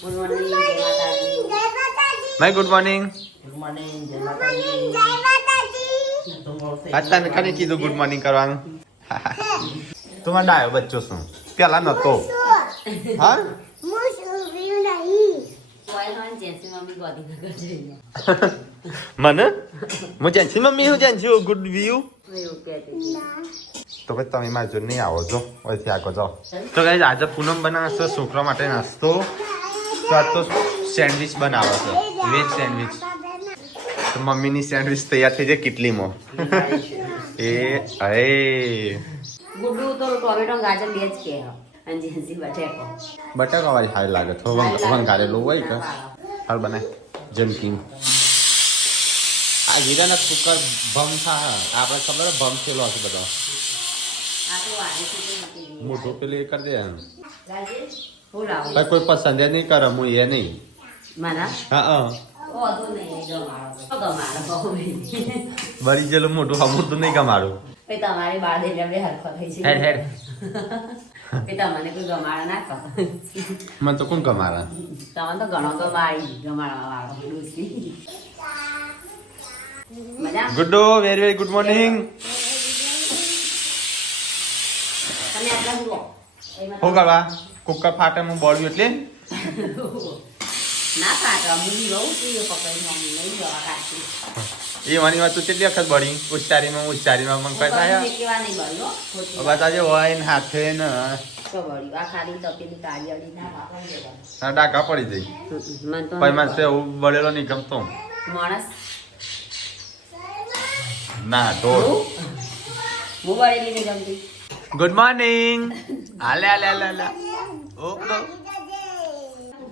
Good morning જય માતાજી. ભાઈ ગુડ મોર્નિંગ. ગુડ મોર્નિંગ જય માતાજી. અત્યારે કને કીધું ગુડ મોર્નિંગ કરવાનું? તમારો ડાયો બચ્ચો શું પેલા નતો? હા મને હું જેન્સી મમ્મી હું જેન્સી ગુડ વ્યૂ તો ભાઈ તમે મારી જોડે નહીં આવો છો ઓયથી આગળ જાઓ. તો ગાઈસ આજે પૂનમ બનાવશે છોકરા માટે નાસ્તો. તો આ તો સેન્ડવિચ બનાવે છે, વેજ સેન્ડવિચ. તો મમ્મીની સેન્ડવિચ તૈયાર થઈ જાય કેટલીમાં. એ અરે ગુડ્ડુ તો ટોમેટો ગાજર બે જ કે અને જેન્સી બટેકો. બટાકા વાળી સારી લાગે તો વંગારેલું હોય કે હાલ બનાય જમકીન. આ જીરાના કુકર ભમ થા આપણે ખબર ભમ થયેલો હશે બધો. આ તો વારે છે મોટો પેલી કરી દે રાજેશ હું લાવું ભાઈ કોઈ પસંદ નહીં કરે હું એ નહીં. મારા હા ઓ તો નહીં ગમાડો બરી જેલું મોટું હમુરતું નહીં ગમાડું. પછી તમારી બાળ દે બે હરખો થઈ છે હેડ હેડ પછી તમને કોઈ ગમાડા ના કરો. મને તો કોણ ગમાડા? તમે તો ઘણો તો મારી ગમાડવા વાળો ડૂસી. મજા ગુડ્ડો વેરી વેરી ગુડ મોર્નિંગ. તમે આટલા જુઓ શું કરવા કુકર ફાટે હું બોલ્યું એટલે ના કાઢવા મૂવી રહું છું એ પકડી મમ્મી નહીં જવા કાઢતી. એ વાની વાત તો કેટલી વખત બળી ઉચ્ચારીમાં મને કઈ થાય કેવા નહીં બળ્યો બસ આજે હોય ને હાથે ને તો બળ્યું આ ખાલી તપેલી કાઢી અડી ના વાપરવા દેવાનું. ડાકા પડી જાય. મન તો ભાઈ મને એવું બળેલો નહીં ગમતો માણસ ના તો હું બળેલી નહીં ગમતી. Good morning. હાલે હાલે હાલે હાલે ઓકે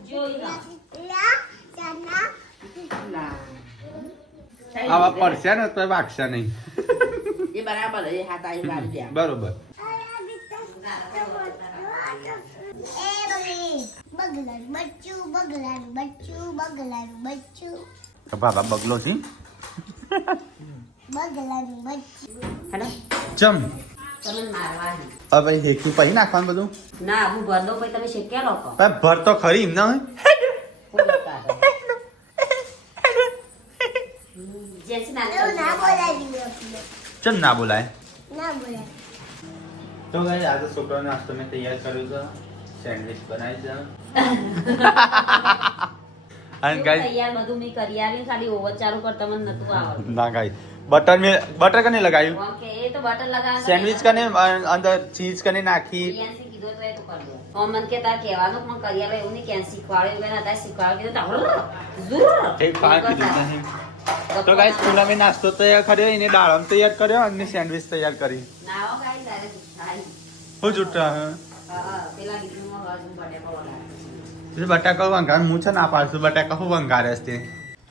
જોઈ ના આવા પડશે ને તો વાગશે નહીં. એ બરાબર એ હાથ આવી વાળી દે. બરોબર. બાબા બગલો થી હેડો ચમ તમે મારવા નહીં. હવે હેક્યું પછી નાખવાનું બધું ના હું ભર દો પછી તમે શેક્યા લોકો ભાઈ ભર તો ખરી એમ ના હોય. જેસી ના ચમ ના બોલાય તો ગાઈસ આજે છોકરાનો નાસ્તો મેં તૈયાર કર્યો છે. સેન્ડવિચ બનાવી છે અને ગાઈસ તૈયાર બધું મેં કરી આવી ખાલી ઓવર ચાલુ કર તમને નતું આવડતું. ના ગાઈસ બટર કને લગાવ્યું ઓકે એ તો બટર લગાવવાનું સેન્ડવિચ કને અંદર ચીઝ કને નાખી. કેન્સી કીધું તો એ તો કરી દો. મન કે તાર કહેવાનું પણ કરી આવે એવું નહીં કેન્સી શીખવાડ્યું બેન હતા શીખવાડ્યું કીધું એક પાક કીધું નહીં. તો ગાઈસ પૂનમે નાસ્તો તૈયાર કર્યો એને દાળમ તૈયાર કર્યો અને સેન્ડવિચ તૈયાર કરી. ના હો ગાઈ તારે થાય. હું જુઠ્ઠા હા પેલા ગીતમાં હજુ બટેકો વગાડે. બટાકા વંગાર હું છે ના પાડશું બટાકા હું વંગારે છે.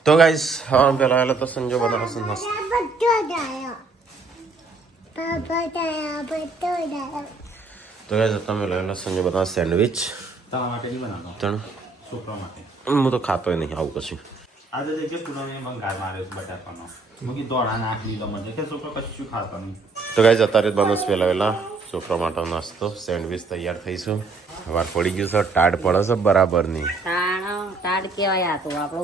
તો ગાઈસ હા પેલા પહેલા તો સંજો બનાવશે મસ્ત. તો ગાઈસ તમે લેલા સંજો બનાવ સેન્ડવિચ. તારા માટે નહીં બનાવતો તણ છોકરા માટે. હું તો ખાતો નહીં આવું કશું. આજે જે પૂનમે વંગાર માર્યો બટાકાનો મુકી દોડા નાખી દીધો મને કે છોકરો કશું ખાતો નહીં. તો ગાઈસ અત્યારે બનાવસ પેલા પહેલા છોકરા માટે નાસ્તો સેન્ડવિચ તૈયાર થઈશું. વાર પડી ગયું છે ટાઢ પડે છે બરાબર નહીં. તાડ કેવાય આ તો આપણો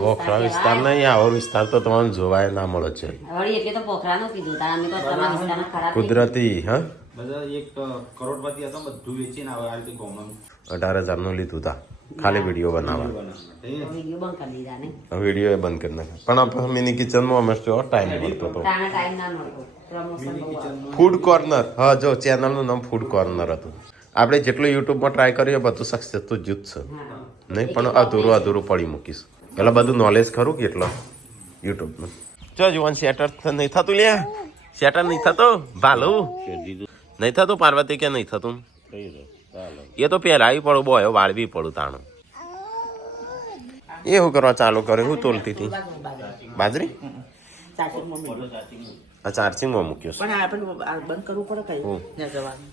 પોખરા વિસ્તાર નહીં આવો વિસ્તાર તો તમને જોવાય ના મળે છે. વળી એટલે તો પોખરાનું કીધું તાર અમે તો તમારા વિસ્તારમાં ખરાબ કુદરતી હા બધા 1 કરોડપતિ હતો બધું વેચીને આવે આ રીતે ગોમન 18,000 નું લીધું તા ખાલી વિડીયો બનાવવા. વિડીયો બંધ કરી દીધા ને વિડીયો બંધ કરી નાખ્યા પણ આપણે મિની કિચનમાં અમે ટાઈમ મળતો હતો. તાણા ટાઈમ ના મળતો પ્રમોશન બહુ ફૂડ કોર્નર હા જો ચેનલનું નામ ફૂડ કોર્નર હતું. આપણે જેટલું યુટ્યુબમાં ટ્રાય કરીએ બધું સક્સેસ તો જ છે નહીં પણ અધૂરું પડી મૂકીશ. પેલા બધું નોલેજ ખરું કેટલો યુટ્યુબનું. જો જુવાન સેટર નહીં થતું લે સેટર નહીં થતો ભાલું નહીં થતું પાર્વતી કે નહીં થતું એ તો પહેરાવી પડું બોયો વાળવી પડું તાણું. એવું કરવા ચાલુ કર્યું હું તોલતી હતી બાજરી ચાર્જિંગમાં મૂક્યો પણ આપણે બંધ કરવું પડે કઈ જવાનું.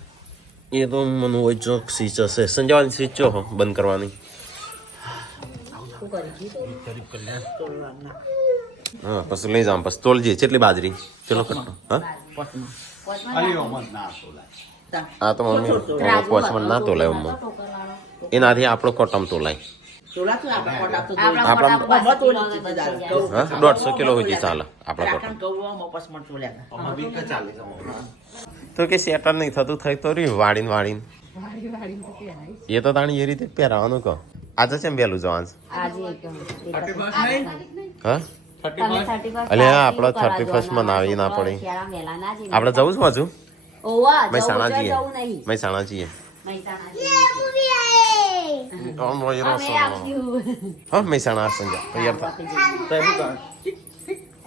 એ તો મને હોય ચોક સ્વિચ હશે સંજવાની સ્વિચ ચો બંધ કરવાની. હા પછી લઈ જાવ પછી તોલજી કેટલી બાજરી ચલો કટ્ટો હા આ તો મમ્મી પોચમાં ના તોલાય મમ્મી એનાથી આપણો કોટમ તોલાય ચોલાતું આપણા કોટ આપતો આપણા આપણા- કોટા તો કિલો લીધી બધા બધા. થઈ જાય. હા 150 કિલો સુધી ચાલે આપણા કોટમ મફસમાં ચોલ્યા હતા. આમાં બી કે ચાલે છે અમારે. તો કે સેટર નહીં થતું થઈ તો રહ્યું વાળીને વાળીને એ તો તાણી એ રીતે જ પહેરાવાનું કહો આજે છે વહેલું જવાનું છે? આજે એકદમ હા તમે 31 અલે આ આપણો તારીખ 31 મનાવી ના પડે. શિયાળા વહેલા ના જઈએ. આપણે જવું છું હજુ ઓવા જવું મહેસાણા છે, જઈએ જવું નહીં. મહેસાણા જઈએ મહેસાણા જઈએ. અમે આપ્યું. હા મહેસાણા સંજા તૈયાર થા આપી જઈએ. તો શું કર?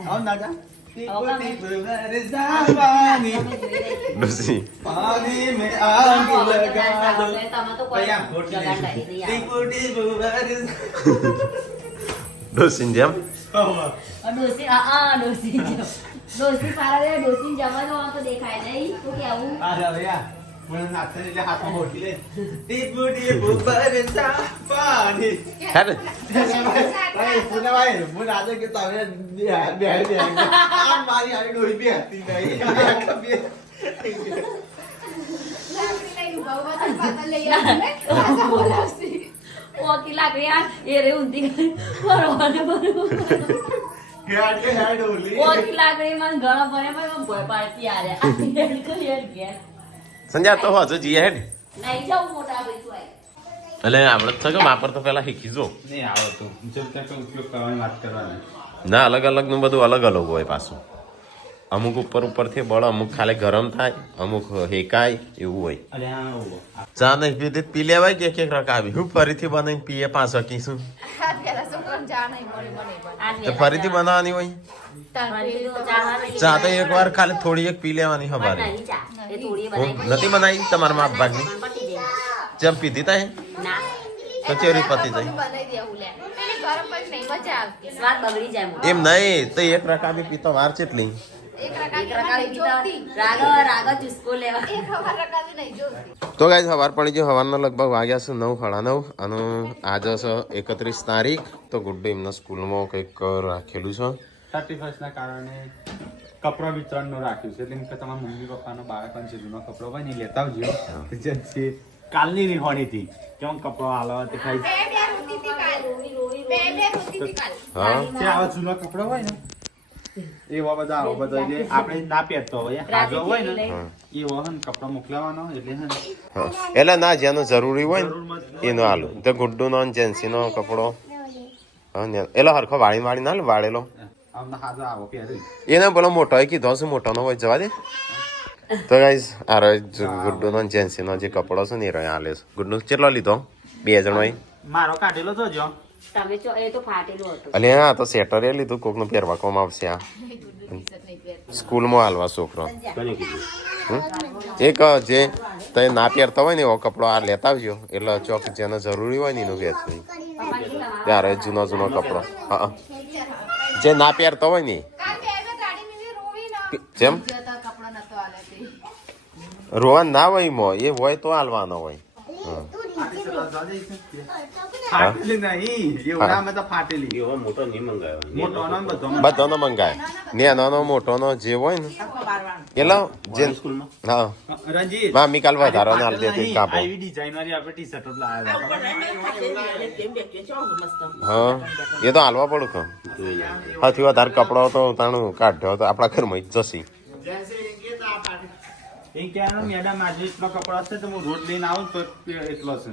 આવ ના જા. તમે ડોસી પાણી મેં આગ લગા દો. તો કોઈ ભૈયા, ખોટી જગાડ નહીં. નહીં આવે. ટીપુટી બુબારી. ડોસી જેમ ડોસી પારા ડોસી જવાનો તો દેખાય નહીં શું કેવું આ જા ભૈયા. મને નાખશે એટલે હાથમાં મોટી લે. ટીપુટી બુબારી સા પાણી. હેડ ભાઈ, પુનાભાઈ, હું આજે કે તમે બે આ મારી હારી ડોહી બે હતી નહીં. બે. ઓકી લાકડી આ એ રે ઊંધી બરોબર હેડ કે હેડ ઓલી. ઓકી લાકડી માં ગળા ભરે માં ભય પાડતી આરે હેડ કરી હેડ ગયા સંજા તો હજુ જઈએ હેડ નહીં જાવ મોટા ભાઈ તું આય એટલે આપણે તો કે વાપર તો પેલા શીખી જો નહીં આવડતું. જેમ ત્યાં કોઈ ઉપયોગ કરવાની વાત કરવાની. ના અલગ અલગ નું બધું અલગ અલગ હોય પાછું અમુક ઉપરથી બળ અમુક ખાલી ગરમ થાય અમુક હેકાય એવું હોય અરે હા ઓવો. ચા નહીં પીધી તો પી લેવાય કે એક રકાવી હું ફરીથી બનાવીને પીએ પાછો કીશું તો ફરીથી બનાવવાની હોય ચા તો એક વાર ખાલી થોડી એક પી લેવાની હવારે નહીં ચા એ થોડી હું બનાવી નથી બનાવી તમારા મા ભાગની પટી જાય જેમ પીધી તા ના તો ચેરી પતી જાય સ્વાદ બગડી જાય મોટો. એમ નહીં તો એક રકાવી પીતો વાર ચેટલી એક રકાબી પીતા રાગા ચુસ્કો લેવા તો ગાઈઝ સવાર પડી ગયો સવારના લગભગ વાગ્યા છે 9:30 અને આજે છે 31 તારીખ તો ગુડ ડે એમના સ્કૂલમાં કંઈક રાખેલું છે 31 ના કારણે કપડા વિતરણનું રાખ્યું છે એટલે કે તમારા મમ્મી પપ્પાનો બાળકોને જે જૂનો કપડો હોય ને એ લેતા આવજો જેમ છે કાલની નિહોણી હતી કેમ કપડો હાલવા તે ખાઈ હા જે આવા જૂનો કપડો હોય ને એવા બધા આવા બધા જે આપણે ના પહેરતો હોય હાજો હોય ને એવો હન કપડો મોકલાવાનો એટલે હન હા. એટલે ના જેનું જરૂરી હોય ને એનો હાલું તો ગુડ્ડુનો ને જેન્સીનો કપડો હા ને એટલે હરખો વાળી ના લે વાળેલો આમને હાજો આવો પહેરી એને બોલો મોટો હોય કીધો છે મોટો નો હોય જવા દે તો ગાઈઝ આ ગુડ્ડુનો ને જેન્સીનો જે કપડો છે ને એ રહ્યો હાલે છે ગુડ્ડુ કેટલો લીધો 2 જણો મારો કાઢેલો તો જો તમે એ તો ફાટેલું હતું અલે હા તો સેટરે લીધું કોકનું પહેરવા કોમ આવશે આ સ્કૂલમાં હાલવા છોકરો એક જે તે ના પહેરતા હોય ને એવો કપડો આ લેતા આવજો એટલે ચોક જેને જરૂરી હોય ને એનું વેચવું ત્યારે જૂનો કપડો હા જે ના પહેરતો હોય ને જેમ રોવાન ના હોય મો એ હોય તો હાલવાનો હોય ફાટેલી નહીં એવડામાં તો ફાટેલી મોટો નો બધો બધાનો મંગાય નેનો મોટોનો જે હોય ને એટલે જે હા રંજીત મામી કાલ વધારો ને હાલ દેતી કાપો આવી ડિઝાઇન વાળી આપણે ટી-શર્ટ જ લાવ્યા હા એ તો હાલવા પડું કે સૌથી વધારે કપડો તો તાણું કાઢ્યો તો આપણા ઘરમાં જ જશી એ કહેવાનું મેડમ આજે એટલો કપડો હશે તો હું રોજ લઈને આવું તો એટલો છે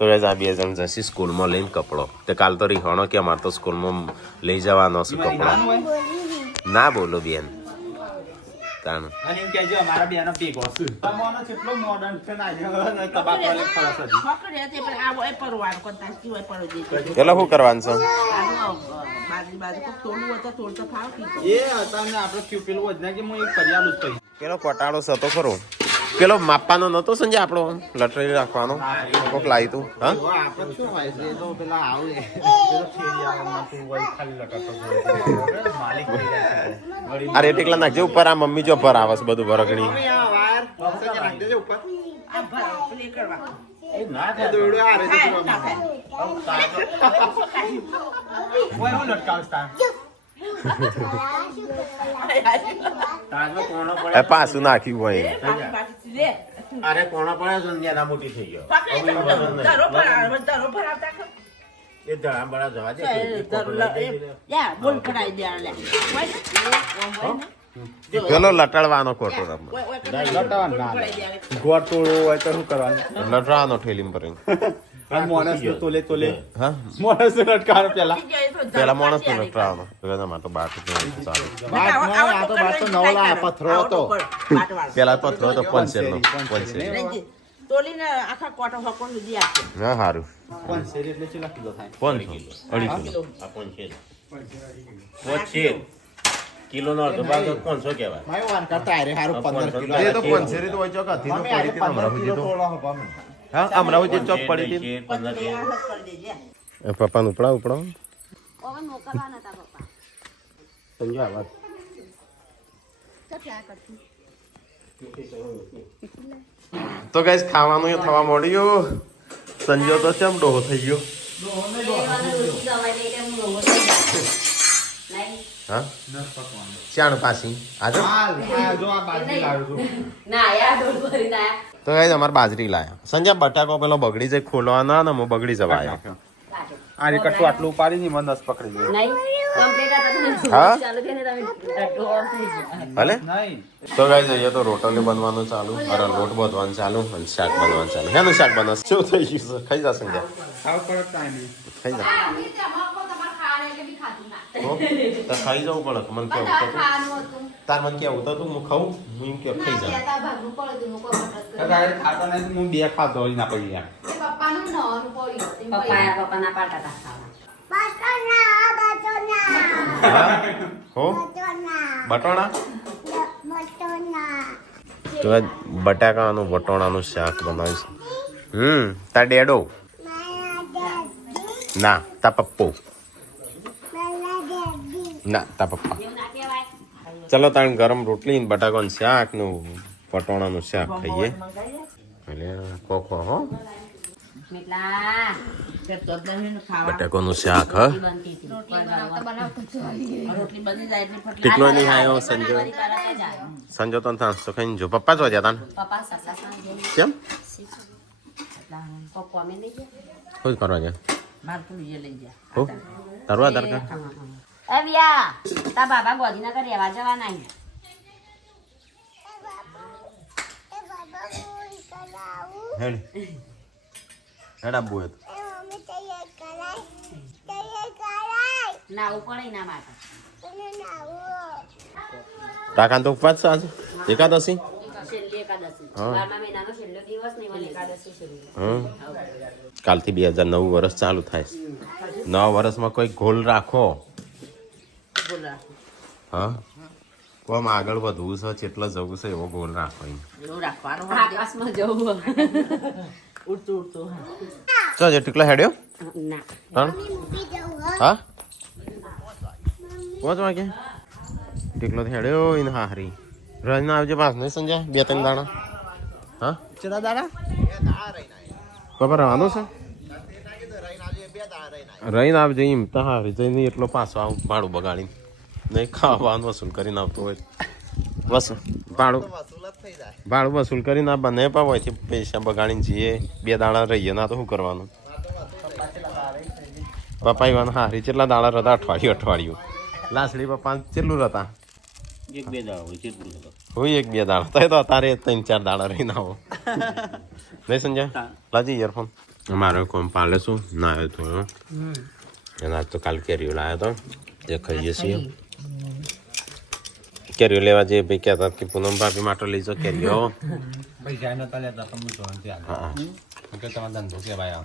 તો આ 2 જણ જશી સ્કૂલમાં લઈને કપડો તે કાલ તો રીહોણો કે અમારે તો સ્કૂલમાં લઈ જવાનો છે કપડો ના બોલો બેન તાણું અને એમ કહેજો અમારા બેનો ભેગો છે તમારો કેટલો મોડર્ન છે ને આજે તબાક વાલે ખરસ હતી એટલે શું કરવાનું છે એ હતા ને આપણે ક્યુ પેલું વધના કે હું એક પરિયાલું જ કહી પેલો કોટાળો છે તો ખરો પેલો માપવાનો નતો સંજય આપણો લટરી રાખવાનો કોક લાવી તું હા આપણે શું હોય છે એ તો પેલા આવે પેલો ફેરી આવવામાં તું હોય ખાલી લગાતો માલિક થઈ જાય છે અરે ટેકલા નાખજે ઉપર આ મમ્મી જો પર આવે છે બધું ભરકણી વાર સજે નાખ દેજે ઉપર એ ના થાય દોડ્યો આ રે તો ઓય હું લટકાવસ્તા તાજો કોનો પડે પાછું નાખ્યું હોય અરે કોણા પડે છે ને એના મોટી થઈ ગયો પકડી હવે વજન નહીં. ધરો ભરાવતા ખરો. એ ધડા બડા જવા દે એ ધરો યા બોલ ભરાઈ દે લે હોય ને? પેલો લટાડવાનો કોટો રમ લટાવાનું ના લે. ગોળ તોડવો હોય તો શું કરવાનું? લટવાનો ઠેલીમ પર અને માણસને તોલે તોલે હા માણસને લટકાવાનો પેલા. પેલા માણસ ને લટવાનો પેલા માટે બાકી તો ચાલે આ તો બાર તો નવો લાયા, પથરો હતો. પેલા પથરો તો પંચેલ નો પંચેલ તોલીને આખા કોટો હકો સુધી આપે. હા સારું પણ શેર એટલે કેટલા કિલો થાય? 500 અઢીસો કિલો નો અડધો ભાગ 500 કહેવાય માય વાન કરતા આરે હારું 15 કિલો. એ તો પંચેરી તો હોય ચોક હતી અમે આરે 15 કિલો તોડવા હપામે. હા અમરાવતી ચોક પડી હતી પછી બે હાથ કરી દેજે. પપ્પા ને ઉપડાવ ઉપડાવ હવે મોકલવા નતા પપ્પા સમજો આ વાત તો ગાઈસ ખાવાનું એ થવા મળ્યું સંજો તો ચમ ડોહો થઈ ગયો લેવાનું રોટી દવાઈ લઈ કે હું રોવો થઈ જાય નહીં હા ચાણ પાસી આજો આ જો આ બાજરી લાવ્યો છું. ના યાર ડોલ ભરી ના તો ગાઈસ અમાર બાજરી લાયા સંજય બટાકો પેલો બગડી જાય ખોલવાના ને હું બગડી જવાય આ રે કટુ આટલું ઉપાડી ની મને 10 પકડી લે. નહીં કમ્પ્લીટ હતા હા? તમે ચાલુ થઈને તમે ડટ્ટો ઓફ થઈ ગયા ભલે નહીં તો ગાઈસ અહીંયા તો રોટલી બનવાનું ચાલુ અરે લોટ બધવાનું ચાલુ અને શાક બનવાનું ચાલુ હેનું શાક બનવાનું શું થઈ ગયું છે ખાઈ જા સંજય આવ પર ટાઈમ ખાઈ જા હો? તો ખાઈ જવું પડે મને કેવું તો તાર મને કેવું તો તું હું ખાઉં હું એમ કે ખાઈ જા કદાચ ખાતા નહીં હું બે ખાતો હોય ના પડી યાર. પપ્પા ના પાડતા હતા ખાવા હા હો બટોણા તો આજ બટાકાનું વટોણાનું શાક બનાવીશ તાર ડેડો ના તા પપ્પો ના તા પપ્પા એવું ના કહેવાય ચલો તાણ ગરમ રોટલી ને બટાકાનું શાક નું વટોણાનું શાક ખાઈએ એટલે કોકો હો મિતલા બટાકાનું શાક હ બનતી હતી રોટલી બની જાય એટલે ફટ ટીકલો નહીં આવ્યો સંજો સંજો તો થાંસ તો ખાઈને જો પપ્પા જો જતા ને પપ્પા સાસા સાંજે કેમ પપ્પા મેં લઈ ગયા શું કરવા જાય મારતું લઈ જા. હો તારું આધાર કાર્ડ એ વિયા તા બાબા ગોધીનગર રહેવા જવા નહીં હેડ હેડ આબુ હે નાવું પડે ના માટે કાકા તો ઉપવાસ છે આજે એકાદશી છેલ્લી એકાદશી હા. 12મા મહિનાનો છેલ્લો દિવસ ને એમાં એકાદશી શરૂ હં કાલથી 2009 વર્ષ ચાલુ થાય છે નવા વર્ષમાં કોઈ ગોલ રાખો બોલ રાખો. હા કોમ આગળ વધવું છે જેટલો જવું છે એવો ગોલ રાખો એમ એવું રાખવાનું હોય. આકાશમાં જવું ઉડતું ઉડતું હા. ચો જે ટીકલો હેડ્યો ના હા હા 5 વાગે ટીકલો તો હેડ્યો એને હારી રજના આવજે પાસ નહીં સંજય 2-3 દાણા હા ચલા દાડા બાબા રહેવાનું છે રહીને આવજે એમ તો હારી જઈને એટલો પાછો આવ ભાડું બગાડીને નહીં ખાવાનું વસૂલ કરીને આવતો હોય ભાડું વસૂલ કરીને આ બંને પાવ હોયથી પૈસા બગાડીને જઈએ 2 દાડા રહીએ ના તો શું કરવાનું પપ્પા એવાના હારી કેટલા દાડા હતા અઠવાડિયું લાસડી પપ્પા કેટલું હતા 1-2 દાડા હોય કેટલું હતો. હોય 1-2 દાડા તો તારે 3-4 દાડા રહીને આવો નહીં સંજય લાજી ઇયરફોન મારો કોમ પાલે શું ના આવ્યો તો એના તો કાલ કેરીઓ લાવ્યો તો એ ખાઈએ છીએ કેરીઓ લેવા જઈએ ભાઈ કહેતા કે પૂનમ ભાભી માટે લઈ જાઓ કેરીઓ પૈસા નતા લેતા તમે તો ત્યાં હા કે તમારો ધંધો કે ભાઈ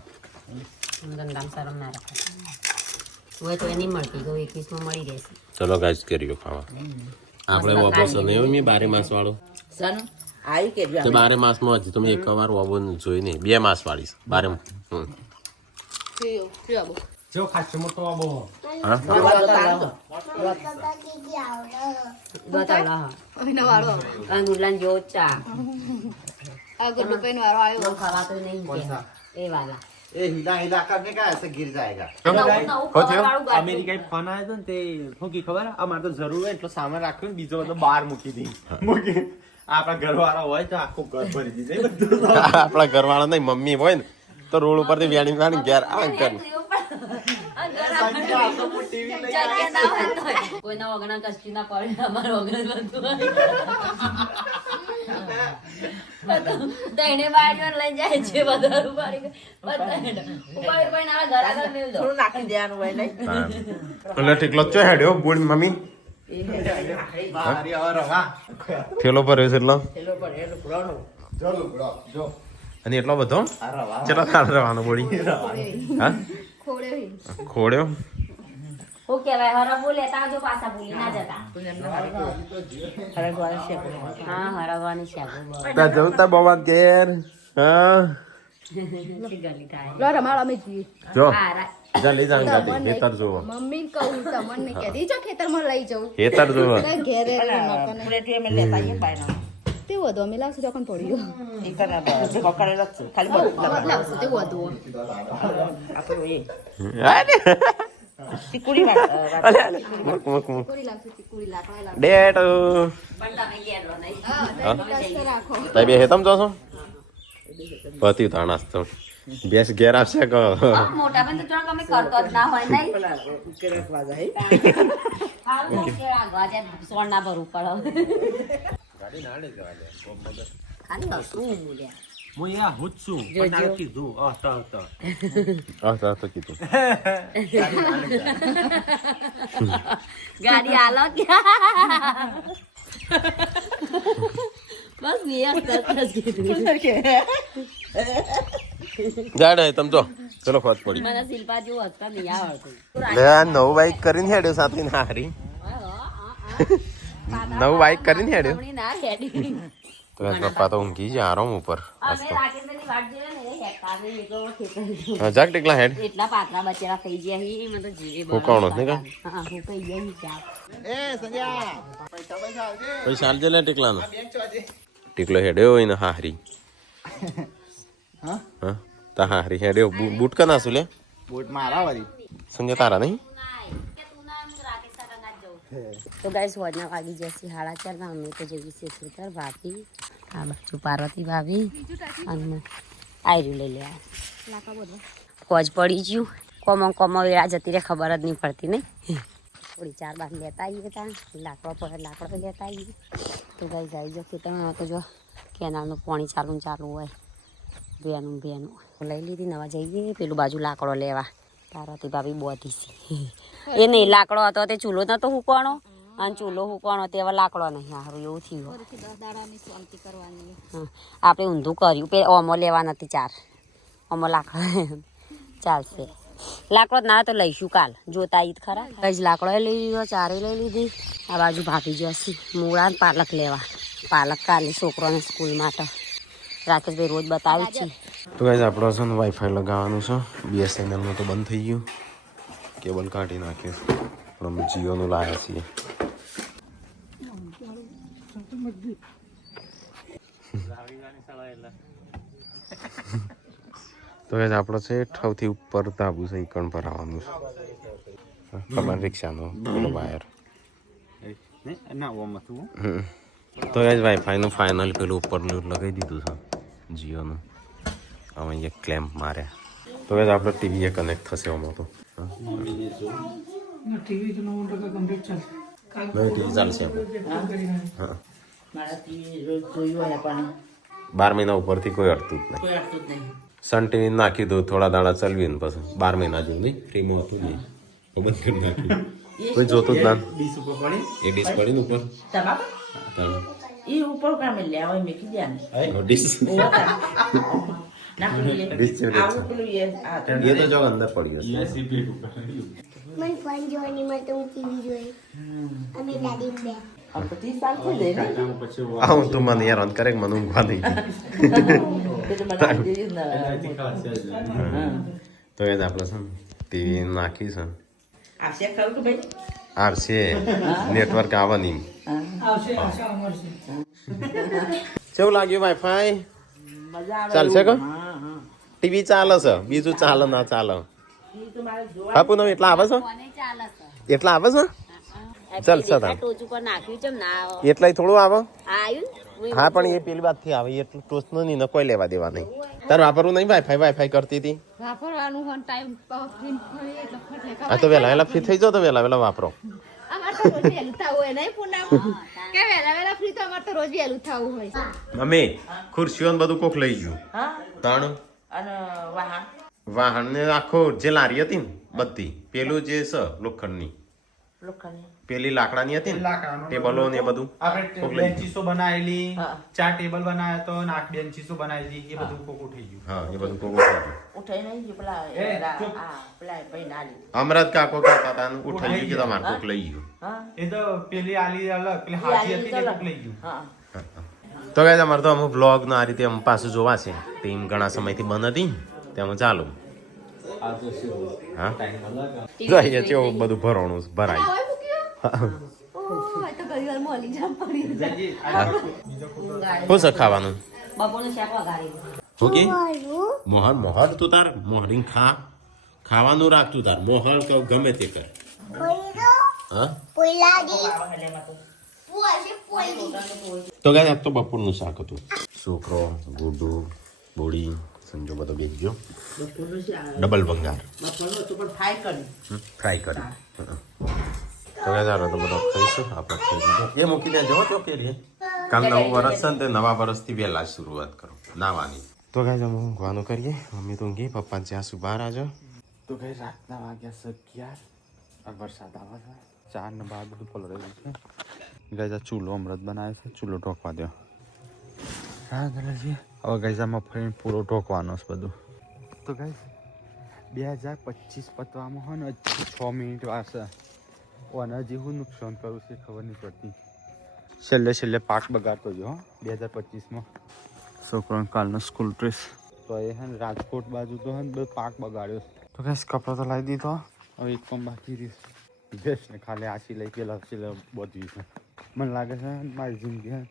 ગંગામ શરમ ના રાખે હોય તો એની મળતી ગયું 21માં મળી રહેશે ચલો ગાઈસ કેરીઓ ખાવા આપણે વાપસ નહીં મેં 12 માસ વાળો સન આવી કે તો 12 માસમાં હજી તમે એક વાર વાવો જોઈ નહીં 2 માસ વાળી 12 જો ખાસ મોટો આબો હા બતાવલા હા ગુડલાન જો ચા ખાવા તો નહીં એ વાલા એ हिला करने का ऐसे गिर जाएगा અમેરિકા ફોન આવ્યો હતો ને તે શું કી ખબર અમારે તો જરૂર હોય એટલો સામાન રાખ્યો ને બીજો બધો બહાર મૂકી દી મૂકી આપણા ઘરવાળા હોય તો આખું ઘર ભરી દીધું બધું. આપણા ઘરવાળા નહીં મમ્મી હોય ને તો રોડ ઉપરથી વેણી વેણી ઘેર આ કર કોઈના વગણા કશું ના પડે અમારો વગણ બધું દઈને બાજુ લઈ જાય છે બધા ઉપાડી થોડું નાખી દેવાનું હોય નહીં એટલે ટીકલો ચો હેડ્યો ગુડ મમ્મી મારી હવે રવા. થેલો ભર્યો છે એટલો પેલો પણ એનું પુરાણું જો લુગડો, જો. અને એટલો બધો આ રવા. ચલો કાલ રહેવાનો બોડી હા ખોડ્યો હું કેવાય હરબુ લેતા આવજો પાછા ભૂલી ના જતા હરગવાનું છે હા હરવાની છે તા જવું તા બાબા ઘેર હા ગલી થાય લો રમાડ અમે જઈએ જો હા જા લઈ જાઉં ગાડી ખેતર જોવો મમ્મી કહું તમને કહેતી જો ખેતરમાં લઈ જાઉં ખેતર જોવો તો ઘેરે પૂરેથી અમે લેતા આવીએ પાયનો તે વધુ અમે લાવશું તો કોણ પડ્યું એ કરે ભેગો કરેલો જ છે ખાલી બધું લાવશું તે વધુ આપણું એ અરે ચીકુડી મુક મુક મુક પૂરી લાવશું ચીકુડી લાકડા લાવશું ડેટ પણ તમે ઘેર લો નહીં હા તો રાખો તાઈ બે હેતમ જોશો પતિ તો નાસ્તો બેસ ઘેર આવશે કે મોટા બેન તો ચોક અમે કરતો જ ના હોય નહીં પેલા ઉકેલ વાજા હે હારું કે આગવા જાય સોણ ના ભરવું પડે ખાલી હસવું મૂલ્યા હું અહીંયા હું જ છું પણ તારે કીધું હા તો કીધું ગાડી આલો ક્યાં બસ નિયત કરતા જ કીધું જાડે તમ જો ચલો ખોટ પડી મને શિલ્પા જેવું હસતા નહીં આવડતું લે આ નવું બાઈક કરીને હેડ્યો સાથે ના હારી નવું બાઈક કરીને હેડ્યો હમણાં ના હેડી તો એના પપ્પા તો ઊંઘી જ આરામ ઉપર અમે રાકેશભાઈની વાટ જોઈએ ને એ હેડતા નહીં એ તો ખેતર જાક ટીકલા હેડ એટલા પાતળા બચેલા થઈ ગયા હી મને તો જીવે હુકાણો જ નહીં કા? હા હું કઈ ગઈ ચા એ સંજ્યા પૈસા પૈસા આવજે પૈસા આલજે લે ટીકલાનો ટીકલો હેડ્યો હોય ને હારી હા હા તા હારી હેડ્યો બૂટ કા નાસુ લે બૂટ મારા વળી સંજય તારા નહીં તો ગાઈસ હોજના વાગી જશે 4:30 ના અમે તો જઈએ છીએ ખેતર ભાભી આ બાજુ પાર્વતી ભાભી અને આયરું લઈ લે હોજ પડી ગયું કોમો વેળા જતી રહે ખબર જ નહીં પડતી નહીં થોડી 4 બાર લેતા આવીએ ત્યાં લાકડો પડે લાકડો લેતા આવીએ તો ગાઈસ આવી જાઓ ખેતરમાં તો જો કેનાલનું પાણી ચાલુ હોય ભેનું લઈ લીધી નવા જઈએ પેલું બાજુ લાકડો લેવા પાર્વતી ભાભી બોધી છે એ નહીં લાકડો હતો તે ચૂલો નતો હુકવાનો અને ચૂલો હુકવાનો તે હવે લાકડો નહીં સારું એવું થયું હા આપણે ઊંધું કર્યું પે ઓમો લેવા નથી 4 ઓમો લાકડો ચાલશે લાકડો જ ના તો લઈશું કાલ જોતા ઈદ ખરા કઈ જ લાકડો લઈ લીધો 4 લઈ લીધી આ બાજુ ભાભી જશે મૂળા ને પાલક લેવા પાલક કાલે છોકરોને સ્કૂલ માટે રાકેશભાઈ રોજ બતાવી છે તો ગાઈસ આપણો છે ને વાઈફાઈ લગાવવાનું છે BSNL નું તો બંધ થઈ ગયું કેબલ કાઢી નાખ્યું પણ અમે જીઓનું લાવ્યા છીએ તો ગાઈસ આપણો છે સૌથી ઉપર ધાબુ છે ઈકણ પર આવવાનું છે ખબર રિક્ષાનો પેલો વાયર ના ઓમ હતું તો ગાઈસ વાઈફાઈનું ફાઇનલ પેલું ઉપરનું લગાવી દીધું છે જીઓનું હવે એક ક્લેમ્પ માર્યા તો ગાઈસ આપણે ટીવી કનેક્ટ થશે આમાં તો ટીવી ચાલશે હા મારા ટીવી રોજ જોયું હોય પણ 12 મહિના ઉપરથી કોઈ અડતું જ નહીં કોઈ અડતું જ નહીં સન ટીવી નાખી દો થોડા દાડા ચલવીને પછી 12 મહિના જેવું નહીં ફ્રીમાં હતું નહીં બંધ કરી નાખ્યું કોઈ જોતું જ ના ડીશ ઉપર પડી એ ડીશ પડી ને ઉપર તમારે એ ઉપર કામ લે હોય મેકી દે ને ડીશ ના પેલી ડીશ છે આવું પેલું એ આ એ તો જો અંદર પડી હશે સીપી ઉપર મને ફોન જોવાની મળે તો હું ટીવી જોઈ અમે દાદી બે આમ તો 30 સાલ થઈ જાય ને પછી આવું તું મને હેરાન કરે કે મને ઊંઘવા નહીં પેલું મને આ દીધી ને તો એ જ આપણે છે ને ટીવી નાખી છે આ શેક કરું કે ભાઈ આવશે નેટવર્ક આવે નહીં કેવું લાગ્યું વાઈફાઈ મજા આવે ચાલશે કે હા હા ટીવી ચાલે છે બીજું ચાલે ના ચાલે એ તો મારે જોવા હા પૂનમ એટલા આવે છે કોને ચાલે છે એટલા આવે છે ચાલ સદા ટોચ ઉપર નાખ્યું છે ના એટલાય થોડું આવે આયું હા પણ એ પેલી વાત થી આવે એટલું ટોચનું નહીં ને કોઈ લેવા દેવા નહીં. તાર વાપરવું નહીં વાઈફાઈ કરતી હતી. વાપરવાનું હોન ટાઈમ ફ્રી ફરી એટલે ફટ આ તો વેલા ફ્રી થઈ જાવ તો વેલા વાપરો. અમાર તો રોજ વહેલું થવું હોય નહીં પૂનમ કે વેલા ફ્રી તો અમાર તો રોજ વહેલું થવું હોય. મમ્મી ખુરશીઓ ને બધું કોક લઈ ગયું. હા તાણ અને વાહન વાહન ને આખો જે લારી હતી ને બધી પેલું જે છે લોખંડની લોકોને પેલી લાકડાની હતી ને લાકડાનું ટેબલો ને એ બધું આપણે કોક લઈ ગયું. બેન્ચીસો બનાવેલી હા. 4 ટેબલ બનાવ્યા તો અને 8 બેન્ચીસો બનાવેલી એ બધું કોકું થઈ ગયું. હા એ બધું કોક થઈ ગયું. ઉઠાઈ નહીં ગયું પેલા એ, ચૂપ. પેલા ભાઈ નાલી અમરત કાકો કહેતા હતા ને ઉઠાઈ ગયું કે તમારે કોક લઈ ગયું. હા એ તો પેલી આલી અલગ પેલી હાજી હતી ને એ કોક લઈ ગયું. હા તો ગાઈસ અમારે તો અમુક બ્લોગ ના આ રીતે આમ પાછું જોવા છે ટીમ ઘણા સમયથી બંધ હતી તેમાં ચાલુ હા જોઈએ કેવું બધું ભરવાનું ભરાય. હોય મૂક્યો ઓહ આ તો ઘણી વાર મોલી જામ પડી જાય. શું છે ખાવાનું? બપોરનું શાક વઘારી શું કે મોહર તું તાર મોહરીને ખાવાનું રાખ તું તાર મોહર કે ગમે તે કર. હા તો ગાય આજ તો બપોરનું શાક હતું. છોકરો ગુડુ બોડી સંજો બધો બેસી ગયો. ડબલ ભંગાર ફ્રાય કરી. તો ગાય ચાલો તો બધો ખાઈશું આપણે ખાઈ લીધો. એ મૂકી દે જવો તો કે કાલ નવું વર્ષ છે ને તે નવા વર્ષથી વહેલા જ શરૂઆત કરો નાવાની. તો ગાય અમે ઊંઘવાનું કરીએ. મમ્મી તો ઊંઘી પપ્પા જ્યાં સુધી બહાર આજો. તો કઈ રાતના વાગ્યા 11 આ વરસાદ આવે છે 4 ને બાદ બધું પલળેલું છે. ગાય ચૂલો અમૃત બનાવે છે ચૂલો ઢોકવા દો. હા દલાજી હવે ગાય મફળી પૂરો ઢોકવાનો છે બધું. તો ગાય 2025 પતવામાં હોય ને હજી 6 મિનિટ વાર છે. અને હજી હું નુકસાન કરું છે ખબર નહીં પડતી. છેલ્લે પાક બગાડતો જો 2025માં છોકરાને કાલનો સ્કૂલ ડ્રેસ તો એ હે ને રાજકોટ બાજુ તો હે ને બધો પાક બગાડ્યો. તો કઈ કપડો તો લાવી દીધો. હવે એક કામ બાકી રહ્યું બેસ ને ખાલી આશી લઈ પેલા બધું છે. મને લાગે છે મારી જિંદગી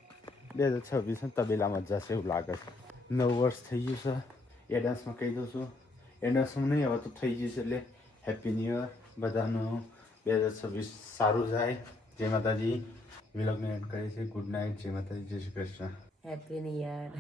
2026 તબેલામાં જશે એવું લાગે છે. 9 વર્ષ થઈ ગયું છે. એડવાન્સમાં કહી દઉં છું એડવાન્સમાં નહીં હવે તો થઈ ગયું છે એટલે હેપી ન્યૂ યર બધાનું 2026 સારું જાય. જય માતાજી. વિલોગને એન્ડ કરીએ છીએ. Good night. જય માતાજી. જય Shri Krishna. Happy new year.